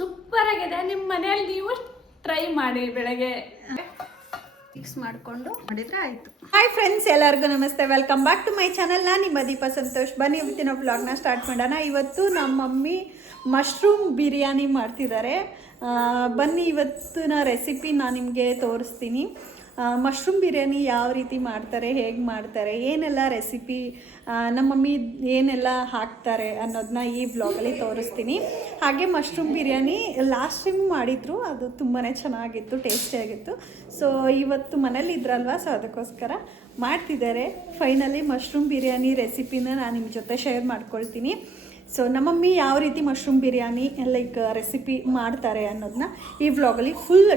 Super ಆಗಿದೆ. ನಿಮ್ಮ ಮನೆಯಲ್ಲಿ ನೀವು ಟ್ರೈ ಮಾಡಿ. ಬೆಳಗ್ಗೆ ಮಿಕ್ಸ್ ಮಾಡಿಕೊಂಡು ಮಾಡಿದ್ರೆ ಆಯಿತು. ಹಾಯ್ ಫ್ರೆಂಡ್ಸ್, ಎಲ್ಲರಿಗೂ ನಮಸ್ತೆ. Welcome back to my channel. ನಾನು ನಿಮ್ಮ ದೀಪ ಸಂತೋಷ್. ಬನ್ನಿ ಇವತ್ತಿನ ವ್ಲಾಗ್ನ ಸ್ಟಾರ್ಟ್ ಮಾಡೋಣ. ಇವತ್ತು ನಮ್ಮ ಮಮ್ಮಿ ಮಶ್ರೂಮ್ ಬಿರಿಯಾನಿ ಮಾಡ್ತಿದ್ದಾರೆ. ಬನ್ನಿ ಇವತ್ತಿನ ರೆಸಿಪಿ ನಾನು ನಿಮಗೆ ತೋರಿಸ್ತೀನಿ. ಮಶ್ರೂಮ್ ಬಿರಿಯಾನಿ ಯಾವ ರೀತಿ ಮಾಡ್ತಾರೆ, ಹೇಗೆ ಮಾಡ್ತಾರೆ, ಏನೆಲ್ಲ ರೆಸಿಪಿ ನಮ್ಮ ಮಮ್ಮಿ ಏನೆಲ್ಲ ಹಾಕ್ತಾರೆ ಅನ್ನೋದನ್ನ ಈ ವ್ಲಾಗಲ್ಲಿ ತೋರಿಸ್ತೀನಿ. ಹಾಗೆ ಮಶ್ರೂಮ್ ಬಿರಿಯಾನಿ ಲಾಸ್ಟ್ ಟೈಮ್ ಮಾಡಿದ್ರು, ಅದು ತುಂಬಾ ಚೆನ್ನಾಗಿತ್ತು, ಟೇಸ್ಟಿಯಾಗಿತ್ತು. ಸೊ ಇವತ್ತು ಮನೇಲಿ ಇದ್ರಲ್ವ, ಸೊ ಅದಕ್ಕೋಸ್ಕರ ಮಾಡ್ತಿದ್ದಾರೆ. ಫೈನಲಿ ಮಶ್ರೂಮ್ ಬಿರಿಯಾನಿ ರೆಸಿಪಿನ ನಾನು ನಿಮ್ಮ ಜೊತೆ ಶೇರ್ ಮಾಡ್ಕೊಳ್ತೀನಿ. ಸೊ ನಮ್ಮ ಮಮ್ಮಿ ಯಾವ ರೀತಿ ಮಶ್ರೂಮ್ ಬಿರಿಯಾನಿ ಲೈಕ್ ರೆಸಿಪಿ ಮಾಡ್ತಾರೆ ಅನ್ನೋದನ್ನ ಈ ವ್ಲಾಗಲ್ಲಿ ಫುಲ್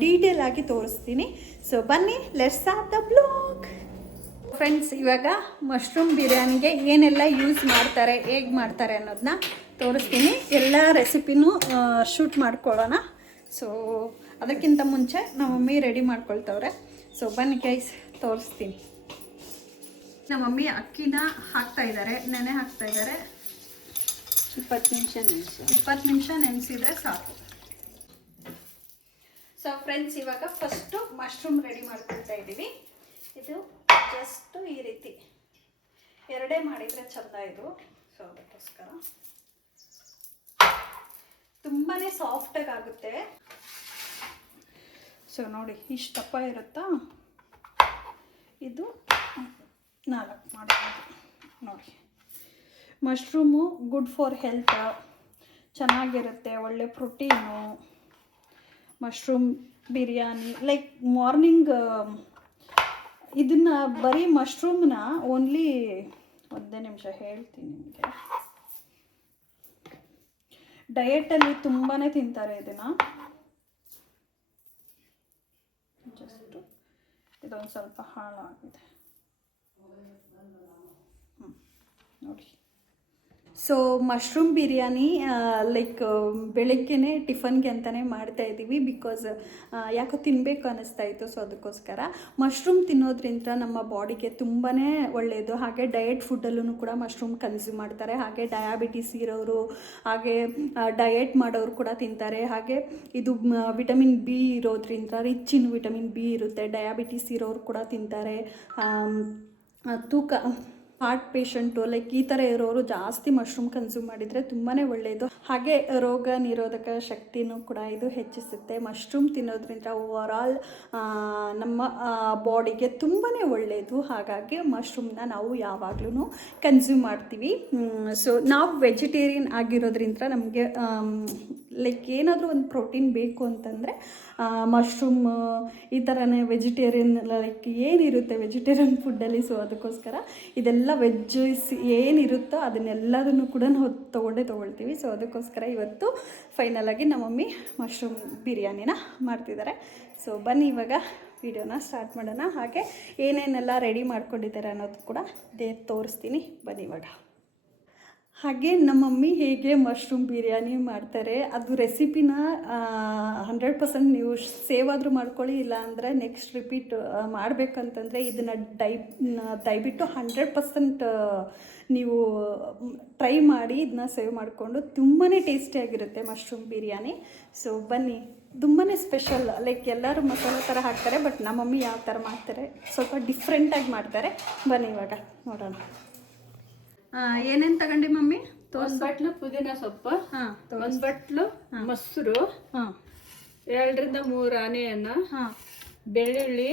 ಡೀಟೇಲ್ ಆಗಿ ತೋರಿಸ್ತೀನಿ. ಸೊ ಬನ್ನಿ, let's start the vlog. Friends, ಇವಾಗ ಮಶ್ರೂಮ್ ಬಿರಿಯಾನಿಗೆ ಏನೆಲ್ಲ ಯೂಸ್ ಮಾಡ್ತಾರೆ, ಹೇಗೆ ಮಾಡ್ತಾರೆ ಅನ್ನೋದನ್ನ ತೋರಿಸ್ತೀನಿ. ಎಲ್ಲ ರೆಸಿಪಿನೂ ಶೂಟ್ ಮಾಡ್ಕೊಳ್ಳೋಣ. ಸೊ ಅದಕ್ಕಿಂತ ಮುಂಚೆ ನಮ್ಮ ಮಮ್ಮಿ ರೆಡಿ ಮಾಡ್ಕೊಳ್ತವ್ರೆ. ಸೊ ಬನ್ನಿ ಗೈಸ್, ತೋರಿಸ್ತೀನಿ. ನಮ್ಮ ಮಮ್ಮಿ ಅಕ್ಕಿನ ಹಾಕ್ತಾಯಿದ್ದಾರೆ, ನೆನೆ ಹಾಕ್ತಾಯಿದ್ದಾರೆ. 20 ನಿಮಿಷ ನೆನೆಸಿದ್ರೆ ಸಾಕು. ಸೊ ಫ್ರೆಂಡ್ಸ್, ಇವಾಗ ಫಸ್ಟು ಮಶ್ರೂಮ್ ರೆಡಿ ಮಾಡ್ಕೊಳ್ತಾ ಇದ್ದೀವಿ. ಇದು ಜಸ್ಟ್ ಈ ರೀತಿ ಎರಡೇ ಮಾಡಿದರೆ ಚಂದ ಇದು. ಸೊ ಅದಕ್ಕೋಸ್ಕರ ತುಂಬಾ ಸಾಫ್ಟಾಗಿ ಆಗುತ್ತೆ. ಸೊ ನೋಡಿ, ಇಷ್ಟು ದಪ್ಪ ಇರುತ್ತಾ, ಇದು 4 ಮಾಡ್ಬೋದು ನೋಡಿ. ಮಶ್ರೂಮು ಗುಡ್ ಫಾರ್ ಹೆಲ್ತ್, ಚೆನ್ನಾಗಿರುತ್ತೆ, ಒಳ್ಳೆ protein. Mushroom biryani like morning ಇದನ್ನು ಬರೀ ಮಶ್ರೂಮ್ನ ಓನ್ಲಿ ಒಂದೇ ನಿಮಿಷ ಹೇಳ್ತೀನಿ ನಿಮಗೆ. ಡಯೆಟಲ್ಲಿ ತುಂಬಾ ತಿಂತಾರೆ ಇದನ್ನು. ಜಸ್ಟು ಇದೊಂದು ಸ್ವಲ್ಪ ಹಾಳಾಗಿದೆ ನೋಡಿ. ಸೊ ಮಶ್ರೂಮ್ ಬಿರಿಯಾನಿ ಲೈಕ್ ಬೆಳಗ್ಗೆನೇ ಟಿಫನ್ಗೆ ಅಂತಲೇ ಮಾಡ್ತಾಯಿದ್ದೀವಿ. ಬಿಕಾಸ್ ಯಾಕೋ ತಿನ್ನಬೇಕು ಅನ್ನಿಸ್ತಾ ಇತ್ತು. ಸೊ ಅದಕ್ಕೋಸ್ಕರ ಮಶ್ರೂಮ್ ತಿನ್ನೋದ್ರಿಂದ ನಮ್ಮ ಬಾಡಿಗೆ ತುಂಬಾ ಒಳ್ಳೆಯದು. ಹಾಗೆ ಡಯೆಟ್ ಫುಡ್ಡಲ್ಲೂ ಕೂಡ ಮಶ್ರೂಮ್ ಕನ್ಸ್ಯೂಮ್ ಮಾಡ್ತಾರೆ. ಹಾಗೆ ಡಯಾಬಿಟಿಸ್ ಇರೋರು, ಹಾಗೆ ಡಯೆಟ್ ಮಾಡೋರು ಕೂಡ ತಿಂತಾರೆ. ಹಾಗೆ ಇದು ವಿಟಮಿನ್ ಬಿ ಇರೋದ್ರಿಂದ, ರಿಚ್ ಇನ್ ವಿಟಮಿನ್ ಬಿ ಇರುತ್ತೆ. ಡಯಾಬಿಟಿಸ್ ಇರೋರು ಕೂಡ ತಿಂತಾರೆ. ತೂಕ, ಹಾರ್ಟ್ ಪೇಷಂಟು ಲೈಕ್ ಈ ಥರ ಇರೋರು ಜಾಸ್ತಿ ಮಶ್ರೂಮ್ ಕನ್ಸ್ಯೂಮ್ ಮಾಡಿದರೆ ತುಂಬಾ ಒಳ್ಳೆಯದು. ಹಾಗೆ ರೋಗ ನಿರೋಧಕ ಶಕ್ತಿನೂ ಕೂಡ ಇದು ಹೆಚ್ಚಿಸುತ್ತೆ. ಮಶ್ರೂಮ್ ತಿನ್ನೋದ್ರಿಂದ ಓವರಾಲ್ ನಮ್ಮ ಬಾಡಿಗೆ ತುಂಬಾ ಒಳ್ಳೆಯದು. ಹಾಗಾಗಿ ಮಶ್ರೂಮ್ನ ನಾವು ಯಾವಾಗಲೂ ಕನ್ಸ್ಯೂಮ್ ಮಾಡ್ತೀವಿ. ಸೊ ನಾವು ವೆಜಿಟೇರಿಯನ್ ಆಗಿರೋದ್ರಿಂದ ನಮಗೆ ಲೈಕ್ ಏನಾದರೂ ಒಂದು ಪ್ರೋಟೀನ್ ಬೇಕು ಅಂತಂದರೆ ಮಶ್ರೂಮ್ ಈ ಥರನೇ ವೆಜಿಟೇರಿಯನ್ ಲೈಕ್ ಏನಿರುತ್ತೆ ವೆಜಿಟೇರಿಯನ್ ಫುಡ್ಡಲ್ಲಿ. ಸೊ ಅದಕ್ಕೋಸ್ಕರ ಇದೆಲ್ಲ ವೆಜ್ಜಸ್ ಏನಿರುತ್ತೋ ಅದನ್ನೆಲ್ಲದನ್ನು ಕೂಡ ನಾವು ತೊಗೊಳ್ತೀವಿ. ಸೊ ಅದಕ್ಕೋಸ್ಕರ ಇವತ್ತು ಫೈನಲಾಗಿ ನಮ್ಮ ಮಮ್ಮಿ ಮಶ್ರೂಮ್ ಬಿರಿಯಾನಿನ ಮಾಡ್ತಿದ್ದಾರೆ. ಸೊ ಬನ್ನಿ ಇವಾಗ ವಿಡಿಯೋನ ಸ್ಟಾರ್ಟ್ ಮಾಡೋಣ. ಹಾಗೆ ಏನೇನೆಲ್ಲ ರೆಡಿ ಮಾಡ್ಕೊಂಡಿದ್ದಾರೆ ಅನ್ನೋದು ಕೂಡ ತೋರಿಸ್ತೀನಿ. ಬನ್ನಿ ಇವಾಗ. ಹಾಗೆ ನಮ್ಮ ಮಮ್ಮಿ ಹೇಗೆ ಮಶ್ರೂಮ್ ಬಿರಿಯಾನಿ ಮಾಡ್ತಾರೆ ಅದು ರೆಸಿಪಿನ 100% ನೀವು ಸೇವ್ ಆದರೂ ಮಾಡ್ಕೊಳ್ಳಿ. ಇಲ್ಲ ಅಂದರೆ ನೆಕ್ಸ್ಟ್ ರಿಪೀಟ್ ಮಾಡಬೇಕಂತಂದರೆ ಇದನ್ನು ದಯವಿಟ್ಟು 100% ನೀವು ಟ್ರೈ ಮಾಡಿ ಇದನ್ನ ಸೇವ್ ಮಾಡಿಕೊಂಡು ತುಂಬಾ ಟೇಸ್ಟಿಯಾಗಿರುತ್ತೆ ಮಶ್ರೂಮ್ ಬಿರಿಯಾನಿ. ಸೊ ಬನ್ನಿ, ತುಂಬಾ ಸ್ಪೆಷಲ್. ಲೈಕ್ ಎಲ್ಲರೂ ಮಸಾಲೆ ಥರ ಹಾಕ್ತಾರೆ, ಬಟ್ ನಮ್ಮ ಮಮ್ಮಿ ಯಾವ ಥರ ಮಾಡ್ತಾರೆ ಸ್ವಲ್ಪ ಡಿಫ್ರೆಂಟಾಗಿ ಮಾಡ್ತಾರೆ. ಬನ್ನಿ ಇವಾಗ ನೋಡೋಣ. ಏನೇನು ತಗೊಂಡಿ ಮಮ್ಮಿ? ಒಂದು ಬಟ್ಲು ಪುದೀನ ಸೊಪ್ಪು, ಒಂದು ಬಟ್ಲು ಮೊಸರು, 2ರಿಂದ 3 ಆನಿಯನ್, ಬೆಳ್ಳುಳ್ಳಿ,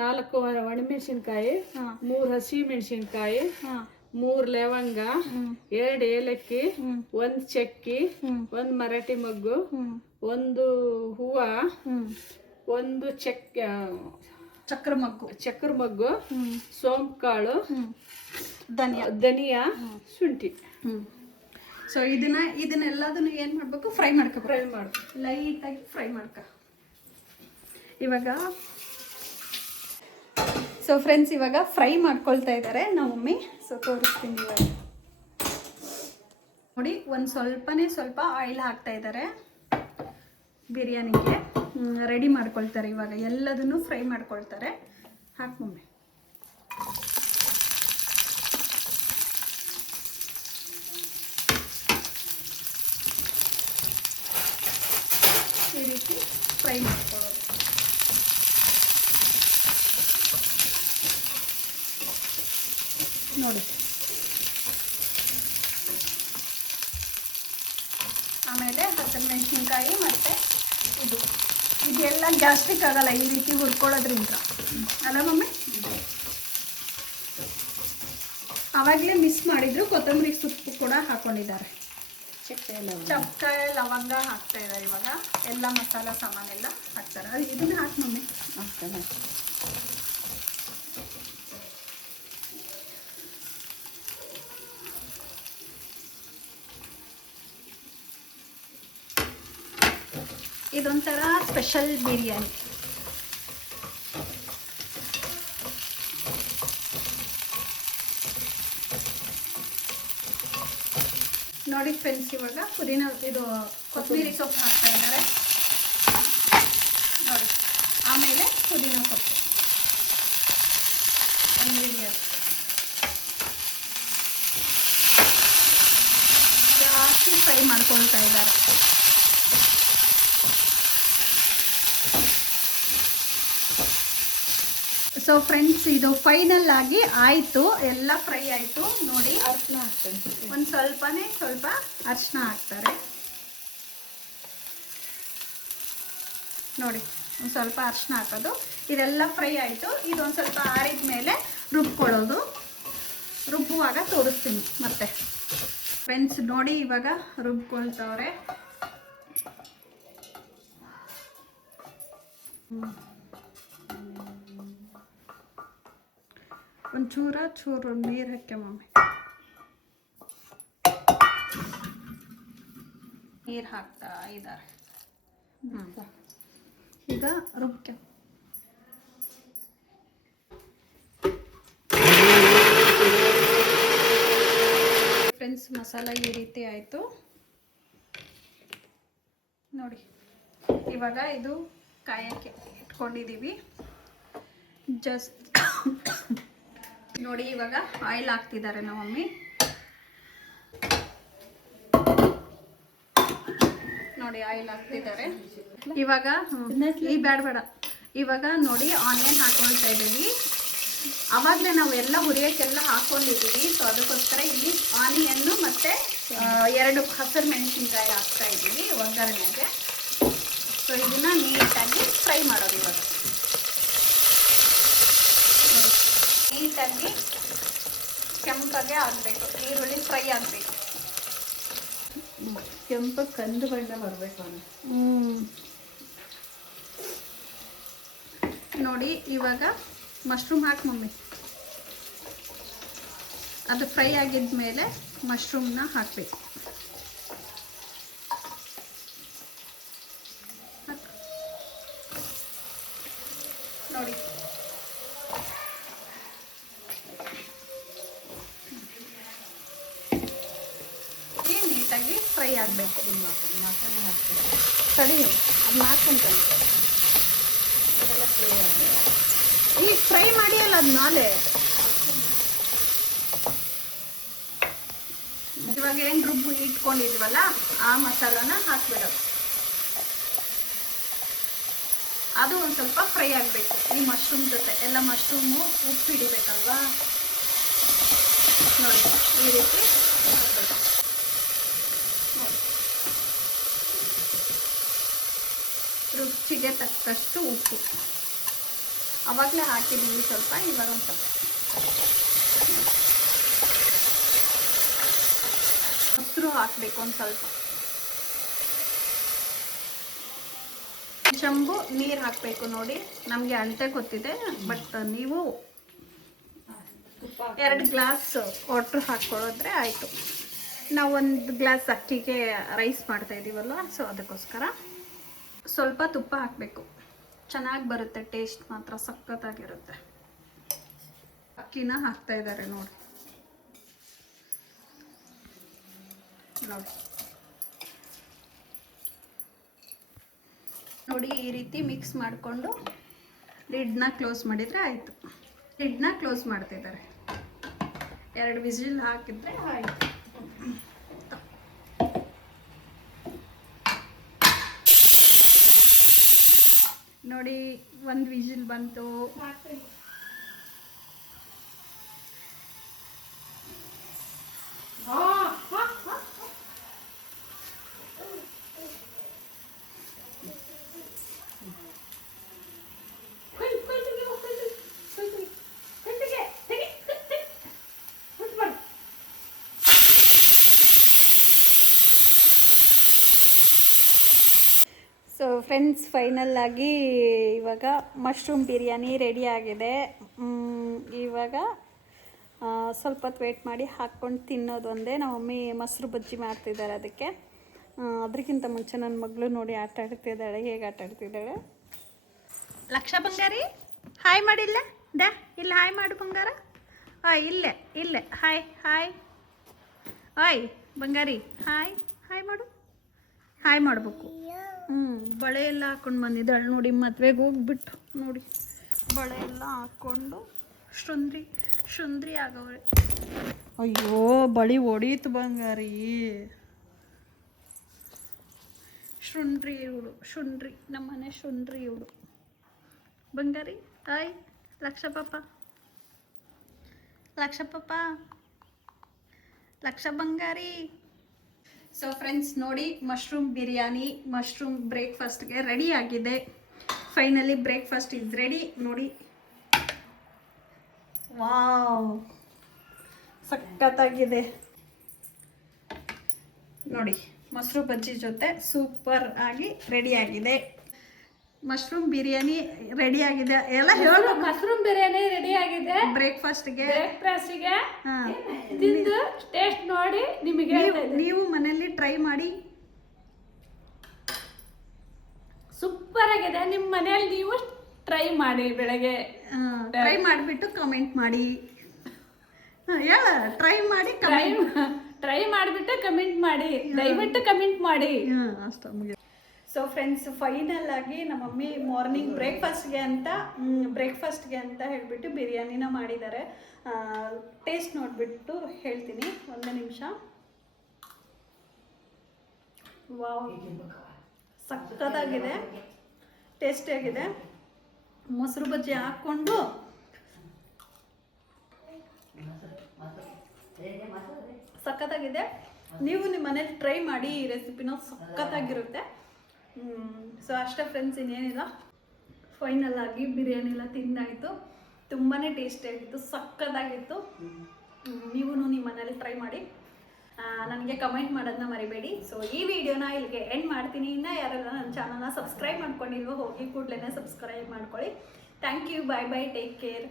4 ಒಣಮೆಣಸಿನ್ಕಾಯಿ, 3 ಹಸಿ ಮೆಣಸಿನ್ಕಾಯಿ, 3 ಲವಂಗ, 2 ಏಲಕ್ಕಿ, 1 ಚಕ್ಕಿ, 1 ಮರಾಠಿ ಮೊಗ್ಗು, 1 ಹೂವು, 1 ಚಕ್ರ ಮಗ್ಗು, ಸೋಂಪು ಕಾಳು, ಧನಿಯಾ, ಶುಂಠಿ. ಸೊ ಇದನ್ನೆಲ್ಲದನ್ನು ಏನು ಮಾಡಬೇಕು? ಫ್ರೈ ಲೈಟಾಗಿ ಫ್ರೈ ಮಾಡ್ಕ ಇವಾಗ. ಸೊ ಫ್ರೆಂಡ್ಸ್, ಇವಾಗ ಫ್ರೈ ಮಾಡ್ಕೊಳ್ತಾ ಇದ್ದಾರೆ ನಮ್ಮ ಮಮ್ಮಿ. ಸೊ ತೋರಿಸ್ತೀನಿ ಇವಾಗ ನೋಡಿ. ಸ್ವಲ್ಪ ಆಯಿಲ್ ಹಾಕ್ತಾ ಇದ್ದಾರೆ ಬಿರಿಯಾನಿಗೆ. ರೆಡಿ ಮಾಡ್ಕೊಳ್ತಾರೆ ಇವಾಗ. ಎಲ್ಲದನ್ನು ಫ್ರೈ ಮಾಡ್ಕೊಳ್ತಾರೆ. ಹಾಕಿ ಮಮ್ಮಿ. ಈ ರೀತಿ ಫ್ರೈ ಮಾಡ್ಕೊಳ್ಳೋದು. ನೋಡಿ, ಆಮೇಲೆ ಹಸಿಮೆಣಸಿನ್ಕಾಯಿ ಮತ್ತು ಇದೆಲ್ಲ ಗ್ಯಾಸ್ಟ್ರಿಕ್ ಆಗಲ್ಲ ಈ ರೀತಿ ಹುರ್ಕೊಳ್ಳೋದ್ರಿಂದ, ಅಲ್ಲ ಮಮ್ಮಿ? ಆವಾಗಲೇ ಮಿಸ್ ಮಾಡಿದ್ರು, ಕೊತ್ತಂಬರಿ ಸೊಪ್ಪು ಕೂಡ ಹಾಕೊಂಡಿದ್ದಾರೆ, ಚಕ್ಕೆ ಲವಂಗ ಹಾಕ್ತಾ ಇದ್ದಾರೆ. ಇವಾಗ ಎಲ್ಲ ಮಸಾಲ ಸಾಮಾನೆಲ್ಲ ಹಾಕ್ತಾರೆ. ಇದನ್ನ ಹಾಕಿ ಮಮ್ಮಿ. ಇದೊಂಥರ ಸ್ಪೆಷಲ್ ಬಿರಿಯಾನಿ. ನೋಡಿ ಫ್ರೆಂಡ್ಸ್, ಇವಾಗ ಪುದೀನ ಕೊತ್ತಂಬರಿ ಸೊಪ್ಪು ಹಾಕ್ತಾ ಇದ್ದಾರೆ ನೋಡಿ. ಆಮೇಲೆ ಪುದೀನ ಸೊಪ್ಪು ಜಾಸ್ತಿ ಫ್ರೈ ಮಾಡ್ಕೊಳ್ತಾ ಇದ್ದಾರೆ. ಸೊ ಫ್ರೆಂಡ್ಸ್, ಇದು ಫೈನಲ್ ಆಗಿ ಆಯಿತು, ಎಲ್ಲ ಫ್ರೈ ಆಯಿತು ನೋಡಿ. ಅರಿಶಿನ ಹಾಕ್ತಾರೆ, ಒಂದು ಸ್ವಲ್ಪ ಅರಿಶಿನ ಹಾಕ್ತಾರೆ ನೋಡಿ. ಒಂದು ಸ್ವಲ್ಪ ಅರಿಶಿನ ಹಾಕೋದು. ಇದೆಲ್ಲ ಫ್ರೈ ಆಯಿತು. ಇದೊಂದು ಸ್ವಲ್ಪ ಆರಿದ ಮೇಲೆ ರುಬ್ಕೊಳ್ಳೋದು. ರುಬ್ಬುವಾಗ ತೋರಿಸ್ತೀನಿ ಮತ್ತೆ ಫ್ರೆಂಡ್ಸ್. ನೋಡಿ, ಇವಾಗ ರುಬ್ಕೊಳ್ತವ್ರೆ. ಚೂರು ನೀರು ಹಾಕಿ ಮಮ್ಮಿ. ನೀರು ಹಾಕ್ತಾ ಇದ್ದಾರೆ. ಈಗ ರುಬ್ಕೆ ಫ್ರೆಂಡ್ಸ್, ಮಸಾಲ ಈ ರೀತಿ ಆಯಿತು ನೋಡಿ. ಇವಾಗ ಇದು ಕಾಯಕ್ಕೆ ಇಟ್ಕೊಂಡಿದ್ದೀವಿ. ಜಸ್ಟ್ ನೋಡಿ, ಇವಾಗ ಆಯಿಲ್ ಹಾಕ್ತಿದ್ದಾರೆ ನಮ್ಮ ಮಮ್ಮಿ ನೋಡಿ. ಆಯಿಲ್ ಹಾಕ್ತಿದ್ದಾರೆ ಇವಾಗ. ಈ ಬೇಡ. ಇವಾಗ ನೋಡಿ, ಆನಿಯನ್ ಹಾಕೊಳ್ತಾ ಇದ್ದೀವಿ. ಆವಾಗಲೇ ನಾವು ಎಲ್ಲ ಹುರಿಯೋಕ್ಕೆಲ್ಲ ಹಾಕೊಂಡಿದ್ದೀವಿ. ಸೊ ಅದಕ್ಕೋಸ್ಕರ ಇಲ್ಲಿ ಆನಿಯನ್ನು ಮತ್ತು 2 ಹಸಿರು ಮೆಣಸಿನ್ಕಾಯಿ ಹಾಕ್ತಾ ಇದ್ದೀವಿ ಒಗ್ಗರಣೆಗೆ. ಸೊ ಇದನ್ನು ನೀಟಾಗಿ ಫ್ರೈ ಮಾಡೋದು. ಇವಾಗ ನೀಟಾಗಿ ಕೆಂಪಗೆ ಆಗಬೇಕು, ಈರುಳ್ಳಿ ಫ್ರೈ ಆಗಬೇಕು. ಕೆಂಪಗೆ ಕಂದು ಬಣ್ಣ ಬರಬೇಕು. ನೋಡಿ, ಇವಾಗ ಮಶ್ರೂಮ್ ಹಾಕಿ ಮಮ್ಮಿ. ಅದು ಫ್ರೈ ಆಗಿದ ಮೇಲೆ ಮಶ್ರೂಮ್ನ ಹಾಕಬೇಕು. ನೋಡಿ, ನೀಟಾಗಿ ಫ್ರೈ ಆಗಬೇಕು. ತಡಿ, ಅದನ್ನ ಹಾಕ್ಕೊಂತಾನೆ. ಈಗ ಫ್ರೈ ಮಾಡಿ ಅಲ್ಲ ಅದು ನಾಳೆ. ಇವಾಗ ಏನು ರುಬ್ಬು ಇಟ್ಕೊಂಡಿದ್ವಲ್ಲ ಆ ಮಸಾಲಾನ ಹಾಕ್ಬಿಡೋದು. ಅದು ಒಂದು ಸ್ವಲ್ಪ ಫ್ರೈ ಆಗಬೇಕು ಈ ಮಶ್ರೂಮ್ ಜೊತೆ. ಎಲ್ಲ ಮಶ್ರೂಮು ಉಪ್ಪು ಹಿಡಿಬೇಕಲ್ವಾ ನೋಡಿ, ಈ ರೀತಿ ಹಾಕಬೇಕು ನೋಡಿ. ರುಚಿಗೆ ತಕ್ಕಷ್ಟು ಉಪ್ಪು ಆವಾಗಲೇ ಹಾಕಿದ್ದೀವಿ ಸ್ವಲ್ಪ. ಇವಾಗ ಒಂದು ಸ್ವಲ್ಪ ಮೊಸರು ಹಾಕಬೇಕು, ಒಂದು ಸ್ವಲ್ಪ ಚಂಬು ನೀರು ಹಾಕಬೇಕು ನೋಡಿ. ನಮಗೆ ಅಳತೆ ಗೊತ್ತಿದೆ, ಬಟ್ ನೀವು 2 ಗ್ಲಾಸ್ ವಾಟ್ರ್ ಹಾಕ್ಕೊಳ್ಳೋದ್ರೆ ಆಯಿತು. ನಾವು 1 ಗ್ಲಾಸ್ ಅಕ್ಕಿಗೆ ರೈಸ್ ಮಾಡ್ತಾ ಇದ್ದೀವಲ್ವ, ಸೊ ಅದಕ್ಕೋಸ್ಕರ ಸ್ವಲ್ಪ ತುಪ್ಪ ಹಾಕಬೇಕು. ಚೆನ್ನಾಗಿ ಬರುತ್ತೆ, ಟೇಸ್ಟ್ ಮಾತ್ರ ಸಖತ್ತಾಗಿರುತ್ತೆ. ಅಕ್ಕಿನ ಹಾಕ್ತಾ ಇದ್ದಾರೆ ನೋಡಿ. ನೋಡಿ ಈ ರೀತಿ ಮಿಕ್ಸ್ ಮಾಡಿಕೊಂಡು ಲಿಡ್ನ ಕ್ಲೋಸ್ ಮಾಡಿದರೆ ಆಯಿತು. ಲಿಡ್ನ ಕ್ಲೋಸ್ ಮಾಡ್ತಿದ್ದಾರೆ. 2 ವಿಸಿಲ್ ಹಾಕಿದ್ರೆ ಆಯಿತು. ನೋಡಿ ಒಂದು ವಿಜಿಲ್ ಬಂತು. ಸೊ ಫ್ರೆಂಡ್ಸ್, ಫೈನಲ್ ಆಗಿ ಇವಾಗ ಮಶ್ರೂಮ್ ಬಿರಿಯಾನಿ ರೆಡಿ ಆಗಿದೆ. ಇವಾಗ ಸ್ವಲ್ಪ ಹೊತ್ತು ವೇಟ್ ಮಾಡಿ ಹಾಕ್ಕೊಂಡು ತಿನ್ನೋದು ಒಂದೇ. ನಮ್ಮ ಮಮ್ಮಿ ಮೊಸರು ಬಜ್ಜಿ ಮಾಡ್ತಿದ್ದಾರೆ ಅದಕ್ಕೆ. ಅದಕ್ಕಿಂತ ಮುಂಚೆ ನನ್ನ ಮಗಳು ನೋಡಿ ಆಟ ಆಡ್ತಿದ್ದಾಳೆ. ಹೇಗೆ ಆಟ ಆಡ್ತಿದ್ದಾಳೆ? ಲಕ್ಷ ಬಂಗಾರಿ ಹಾಯ್ ಮಾಡಿಲ್ಲ ದ ಇಲ್ಲ ಹಾಯ್ ಮಾಡು ಬಂಗಾರ. ಇಲ್ಲೇ ಇಲ್ಲೇ ಹಾಯ್ ಹಾಯ್ ಹಾಯ್ ಬಂಗಾರಿ ಹಾಯ್ ಹಾಯ್ ಮಾಡು. ಹಾಯ್ ಮಾಡಬೇಕು. ಬಳೆ ಎಲ್ಲ ಹಾಕ್ಕೊಂಡು ಬಂದಿದ್ದಾಳೆ ನೋಡಿ. ಮದುವೆಗೆ ಹೋಗ್ಬಿಟ್ಟು ನೋಡಿ ಬಳೆ ಎಲ್ಲ ಹಾಕ್ಕೊಂಡು ಶುಂದ್ರಿ ಆಗವ್ರೆ. ಅಯ್ಯೋ, ಬಳಿ ಹೊಡೀತು ಬಂಗಾರಿ. ಶುಂಡ್ರಿ ಇವಳು, ಶುಂಡ್ರಿ ನಮ್ಮನೆ ಶುಂಡ್ರಿ ಇವಳು ಬಂಗಾರಿ. ಹಾಯ್ ಲಕ್ಷ ಪಾಪ, ಲಕ್ಷ ಬಂಗಾರಿ. ಸೊ ಫ್ರೆಂಡ್ಸ್ ನೋಡಿ, ಮಶ್ರೂಮ್ ಬಿರಿಯಾನಿ, ಮಶ್ರೂಮ್ ಬ್ರೇಕ್ಫಾಸ್ಟ್ಗೆ ರೆಡಿ ಆಗಿದೆ. ಫೈನಲಿ ಬ್ರೇಕ್ಫಾಸ್ಟ್ ಇಸ್ ರೆಡಿ ನೋಡಿ. ವಾವ್, ಸಖತ್ತಾಗಿದೆ ನೋಡಿ. ಮೊಸರು ಬಜ್ಜಿ ಜೊತೆ ಸೂಪರ್ ಆಗಿ ರೆಡಿ ಆಗಿದೆ. ಮಶ್ರೂಮ್ ಬಿರಿಯಾನಿ ರೆಡಿ ಆಗಿದೆ. ಎಲ್ಲ ಹೇಳೋದು. ಮಶ್ರೂಮ್ ಬಿರಿಯಾನಿ ರೆಡಿ ಆಗಿದೆ. ಬ್ರೇಕ್ಫಾಸ್ಟ್ಗೆ ತಿಂದು ಟೇಸ್ಟ್ ನೋಡಿ ನಿಮಗೆ ನೀವು ಮನೆಯಲ್ಲಿ ಟ್ರೈ ಮಾಡಿ. ಸೂಪರ್ ಆಗಿದೆ. ನಿಮ್ಮ ಮನೆಯಲ್ಲಿ ನೀವು ಟ್ರೈ ಮಾಡಿ. ಬೆಳಗ್ಗೆ ಟ್ರೈ ಮಾಡಿಬಿಟ್ಟು ಕಮೆಂಟ್ ಮಾಡಿ. ಹೇಳ ಟ್ರೈ ಮಾಡಿ ಟ್ರೈ ಮಾಡಿಬಿಟ್ಟು ಕಮೆಂಟ್ ಮಾಡಿ. ದಯವಿಟ್ಟು ಕಮೆಂಟ್ ಮಾಡಿ. ಅಷ್ಟ ಮುಗಿದು. ಸೊ ಫ್ರೆಂಡ್ಸ್, ಫೈನಲ್ ಆಗಿ ನಮ್ಮ ಮಮ್ಮಿ ಮಾರ್ನಿಂಗ್ ಬ್ರೇಕ್ಫಾಸ್ಟ್ಗೆ ಅಂತ ಹೇಳಿಬಿಟ್ಟು ಬಿರಿಯಾನಿನ ಮಾಡಿದ್ದಾರೆ. ಟೇಸ್ಟ್ ನೋಡಿಬಿಟ್ಟು ಹೇಳ್ತೀನಿ, ಒಂದೇ ನಿಮಿಷ. ವಾವ್, ಸಖತ್ತಾಗಿದೆ, ಟೇಸ್ಟಿಯಾಗಿದೆ. ಮೊಸರು ಬಜ್ಜಿ ಹಾಕ್ಕೊಂಡು ಸಖತ್ತಾಗಿದೆ. ನೀವು ನಿಮ್ಮ ಮನೇಲಿ ಟ್ರೈ ಮಾಡಿ. ಈ ರೆಸಿಪಿನ ಸಖತ್ತಾಗಿರುತ್ತೆ. ಸೊ ಅಷ್ಟೇ ಫ್ರೆಂಡ್ಸ್, ಇನ್ನೇನಿಲ್ಲ. ಫೈನಲ್ ಆಗಿ ಬಿರಿಯಾನಿ ಎಲ್ಲ ತಿಂದಾಯಿತು. ತುಂಬಾ ಟೇಸ್ಟಿಯಾಗಿತ್ತು, ಸಖತ್ತಾಗಿತ್ತು. ನೀವು ನಿಮ್ಮ ಮನೇಲಿ ಟ್ರೈ ಮಾಡಿ. ನನಗೆ ಕಮೆಂಟ್ ಮಾಡೋದನ್ನ ಮರಿಬೇಡಿ. ಸೊ ಈ ವಿಡಿಯೋನ ಇಲ್ಲಿಗೆ ಎಂಡ್ ಮಾಡ್ತೀನಿ. ಇನ್ನು ಯಾರೆಲ್ಲ ನನ್ನ ಚಾನಲ್ನ ಸಬ್ಸ್ಕ್ರೈಬ್ ಮಾಡ್ಕೊಂಡಿಲ್ವೋ ಹೋಗಿ ಕೂಡಲೇ ಸಬ್ಸ್ಕ್ರೈಬ್ ಮಾಡ್ಕೊಳ್ಳಿ. Thank you, bye bye, take care.